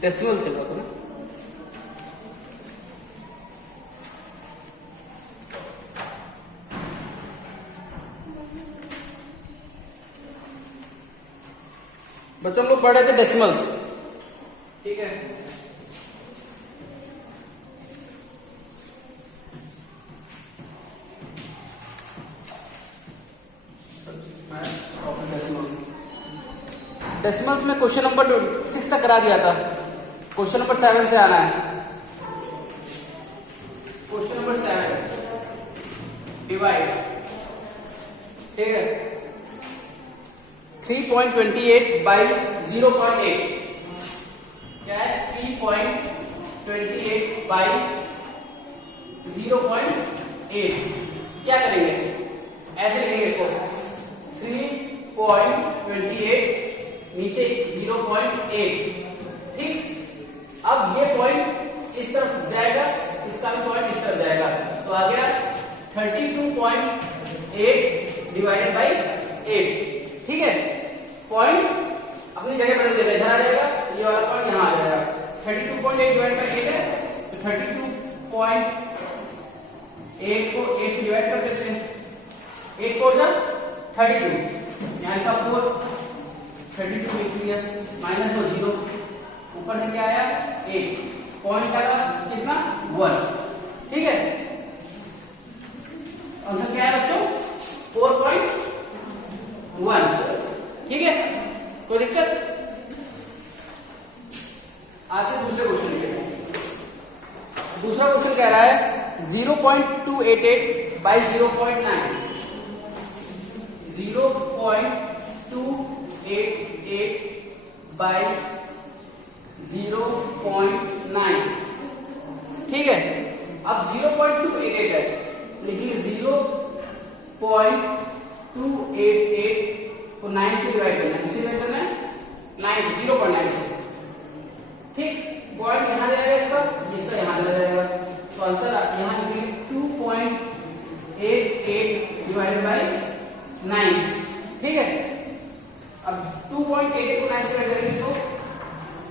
Decimal चल रहा था ना। बच्चों लोग पढ़ रहे थे डेसिमल्स, ठीक है। डेसिमल्स में क्वेश्चन नंबर 6 तक करा दिया था, क्वेश्चन नंबर 7 से आना है। क्वेश्चन नंबर 7 डिवाइड, ठीक है, 3.28 बाई 0.8 क्या है, 3.28 बाई 0.8 क्या करेंगे, ऐसे लिखेंगे इसको 3.28 नीचे 0.8, ठीक। अब ये पॉइंट इस तरफ जाएगा, इसका भी पॉइंट इस तरफ जाएगा, तो आ गया 32.8 डिवाइडेड बाई 8, ठीक है। पॉइंट अपनी जगह बदल देगा, इधर आ जाएगा, ये वाला पॉइंट यहां आ जाएगा। 32.8 डिवाइड बाई 8 है, तो 32.8 को 8 से डिवाइड कर देते हैं, 8 4 जा 32, यहाँ का 4 32 लिख लिया, माइनस और 0, ऊपर से क्या आया 8, पॉइंट आया कितना 1, ठीक है। आंसर क्या है बच्चों 4.1, ठीक है। कोई दिक्कत? आते दूसरे क्वेश्चन के। दूसरा क्वेश्चन कह रहा है 0.288 बाई 0.9, 0.288 बाई 0.9, ठीक है। अब 0.288 है, लेकिन 0.288 को 9 से डिवाइड करना है, किसी डिवाइड करना है 9 से, 0.9 से, ठीक। पॉइंट यहां जाएगा, इसका यहां चला जाएगा, तो आंसर यहां लिखेंगे 2.88 डिवाइडेड बाई 9, ठीक है। अब 2.88 को 9 से डिवाइड करेंगे तो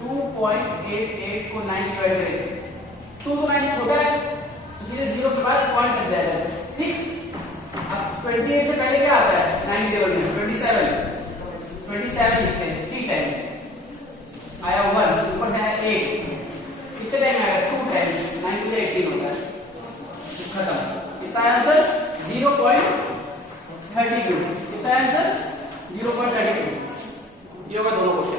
2.88 को 9 से डिवाइड करेंगे, 2 तो 9 छोटा है, इसलिए 0 के बाद पॉइंट लग जाएगा, ठीक। अब 28 से पहले क्या आता है 9 टेबल में 27 लिखते हैं, ठीक है। आया 1, ऊपर है 8, कितने टाइम आएगा 2 टाइम, 9 के लिए 18 होता है, खत्म। कितना आंसर 0.32, कितना आंसर 0.32, ये होगा दोनों क्वेश्चन।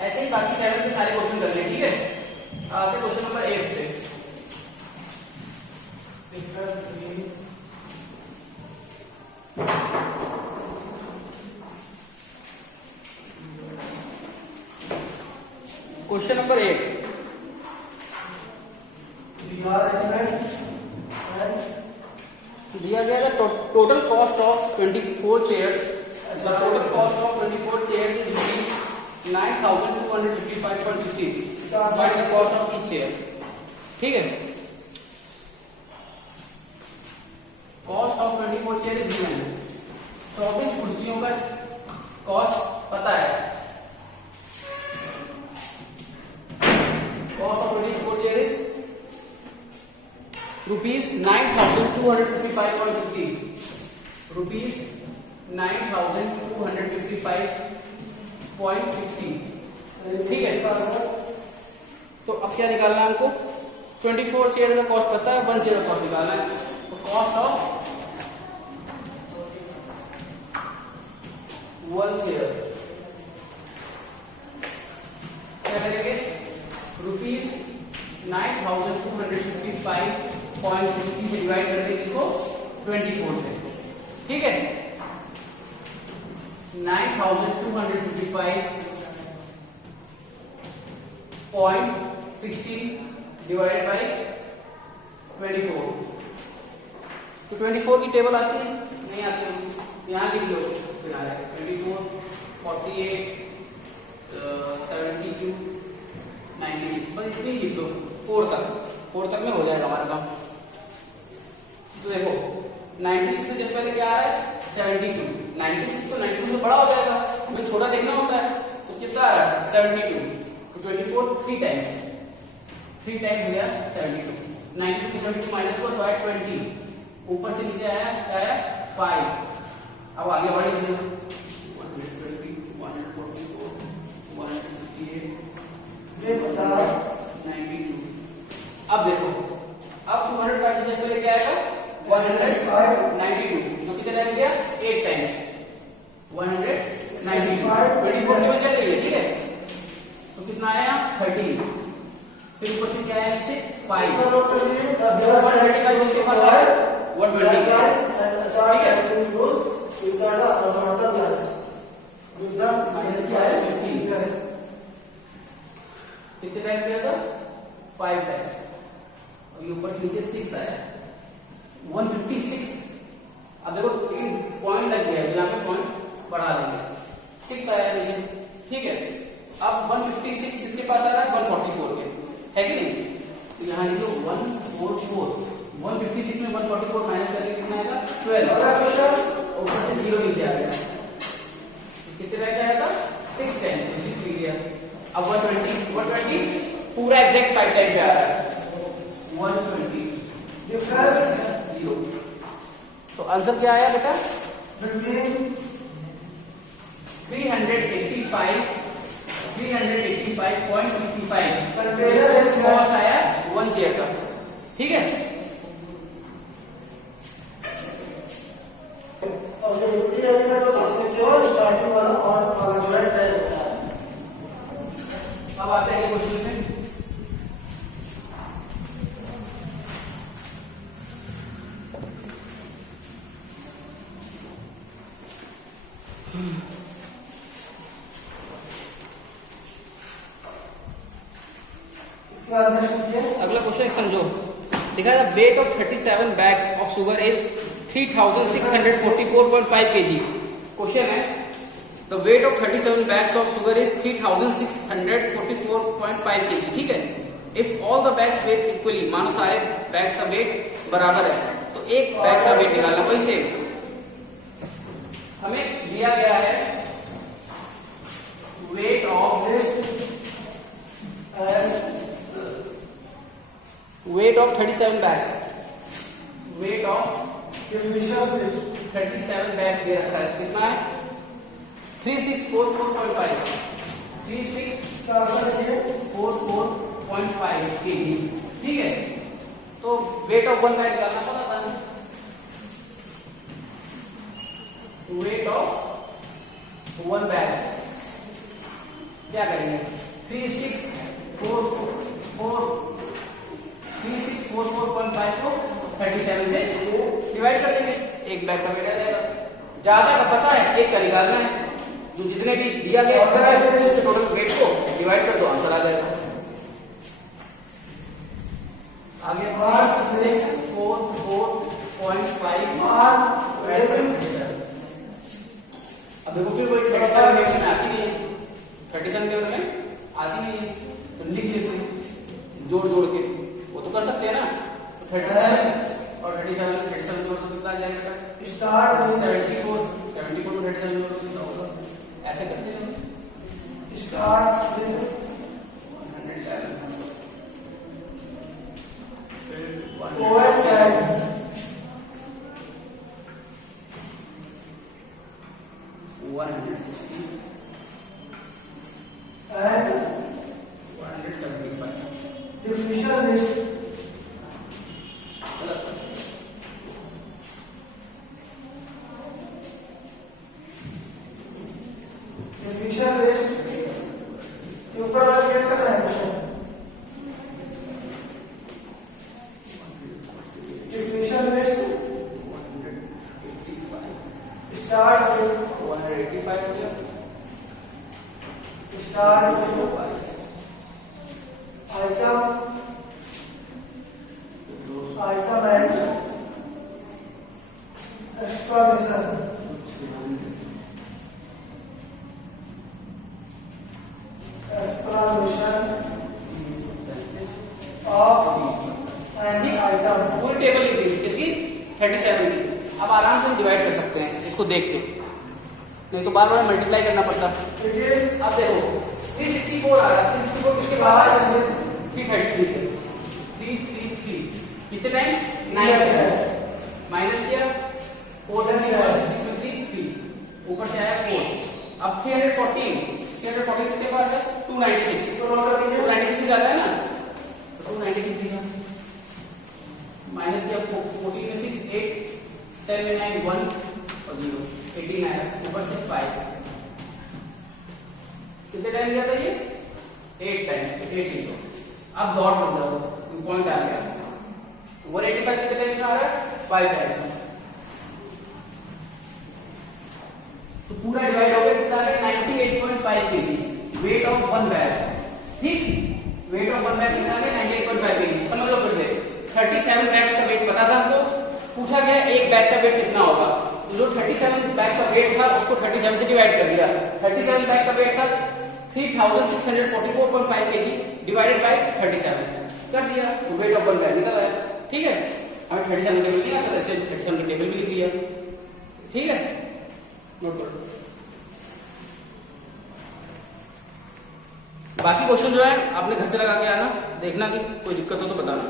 ऐसे ही बाकी 7 के सारे क्वेश्चन करने, ठीक है। आते क्वेश्चन नंबर 8 पे। क्वेश्चन नंबर 8 दिया गया है total cost of 24 chairs, the total cost of 24 chairs is 9255.60, find the cost of each chair, ठीक है। Cost of 24 chair is given, 24 कुर्सियों का कॉस्ट पता है, cost of 24 chair is rupees 9255.60, rupees 9255.60, ठीक है। तो अब क्या निकालना है हमको, 24 चेयर का कॉस्ट पता है, 1 चेयर का कॉस्ट निकालना है, तो कॉस्ट ऑफ 1 चेयर क्या करेंगे, रुपीज 9255.60 से डिवाइड कर देंगे इसको 24 से, ठीक है। 9255.60 डिवाइडेड बाई 24, तो 24 की टेबल आती है, नहीं आती है, यहां लिख लो, फिर आ जाएगा 24, 48, 72, 96, बस इतनी लिख लो, 4 तक में हो जाएगा हमारा काम। तो देखो 96 से जस्ट पहले क्या आ रहा है 72, 96 तो 92 से बड़ा हो जाएगा, हमें छोटा देखना होता है, तो कितना आ रहा है 72, तो 24 3 टाइम्स दिया 72, 92 की 72 माइनस को तो आया 20, ऊपर से नीचे आया 5, अब आगे बढ़े 120, 144, 168, 92, अब देखो अब 205 से पहले क्या आएगा 192, जो कितना रह गया 8 टाइम्स 192, 24 में चल रही है, ठीक है, तो कितना आया 13, फिर ऊपर से क्या आया नीचे 5, 135 इसके पास आ रहा है 120, ठीक है, कितने टाइम गया था 5 टाइम्स, और ऊपर से नीचे 6 आया 156, अब देखो 3 पॉइंट लग गया, यहाँ पे पॉइंट बढ़ा देंगे 6 आया नीचे, ठीक है, अब 156 किसके पास आ रहा है 144 के, है कि नहीं, तो यहाँ लिखो 144, 156 में 144 माइनस करेंगे कितना आएगा 12, ऊपर से 0 नीचे आ गया, कितने रह जाएगा 6 टाइम 6 लिख गया, अब 120 पूरा एग्जैक्ट 5 टाइम पे आ रहा है 120 डिफरेंस 0, तो आंसर क्या आया बेटा 385.55 कॉस्ट आया 1 चेयर का, ठीक है, अब आते हैं क्वेश्चन में, अगला क्वेश्चन समझो, लिखा है weight of 37 bags of sugar is 3644.5 kg, question है the weight of 37 bags of sugar is 3644.5 kg, ठीक है, if all the bags weigh equally, मानो सारे बैग्स का वेट बराबर है, तो एक बैग का वेट निकालना, वही से हमें दिया गया है weight of 37 bags, weight of 37 bags दे रखा है, कितना है 3644.5, 3644.5 kg, ठीक है, तो वेट ऑफ 1 बैग निकालना पड़ा था, वेट ऑफ 1 बैग क्या करेंगे 3644.5 को 37 से डिवाइड कर देंगे, एक बैग का वेट आ जाएगा, ज्यादा का पता है एक का निकालना है, जो जितने भी दिया गया टोटल वेट को डिवाइड कर दो आंसर आ जाएगा, आगे 3644.5, अब देखो फिर कोई 37 में आती नहीं है, 37 के में आती नहीं है, तो लिख लेते हैं जोड़ के, वो तो कर सकते हैं ना, तो 37 और 37 जोड़ तो कितना आ जाएगा स्टार्ट 74 में 37 जोड़ तो कितना होगा, ऐसे करते हैं स्टार्ट 111 फिर 160 and 175 definition list, definition list के ऊपर वाला क्या कर रहा है क्वेश्चन, definition list स्टार्ट 185 हो गया, start item and explanation, of any item, पूरी टेबल लिख दी इसकी 37 की, अब आराम से हम डिवाइड कर सकते हैं इसको देख के, नहीं तो बार बार मल्टीप्लाई करना पड़ता। अब देखो 364 आ रहा है, 364 किसके बराबर है? 333 कितने टाइम 9 माइनस किया 4 3 ऊपर से आया 4। अब 314 कितने पास है? 296 296 ज्यादा है ना, 296 लिखा माइनस किया 14 में 6 8 10 में 9 1 और 0 18 आया ऊपर से 5। कितने टाइम लिया था ये? 8 टाइम 8 इंटू। अब डॉट हो जाओ पॉइंट आ गया 185 कितने टाइम आ रहा है? 5 टाइम। तो पूरा डिवाइड हो गया कितना आ गया? 98.5 KG weight of one bag. ठीक, वेट ऑफ वन बैग कितना आ गया? 98.5 केजी। समझ लो फिर से 37 बैग्स का वेट पता था हमको, पूछा गया एक बैग का वेट कितना होगा, तो जो 37 बैग का वेट था उसको 37 से डिवाइड कर दिया। 37 बैग का वेट था 3644.5 केजी डिवाइडेड बाय 37 कर दिया, तो वेट ऑफ वन बैग निकल आया। ठीक है, हमें 37 टेबल नहीं आता, ऐसे 37 टेबल भी लिख दिया। ठीक है, नोट करो। बाकी क्वेश्चन जो है आपने घर से लगा के आना, देखना कि कोई दिक्कत हो तो बताना।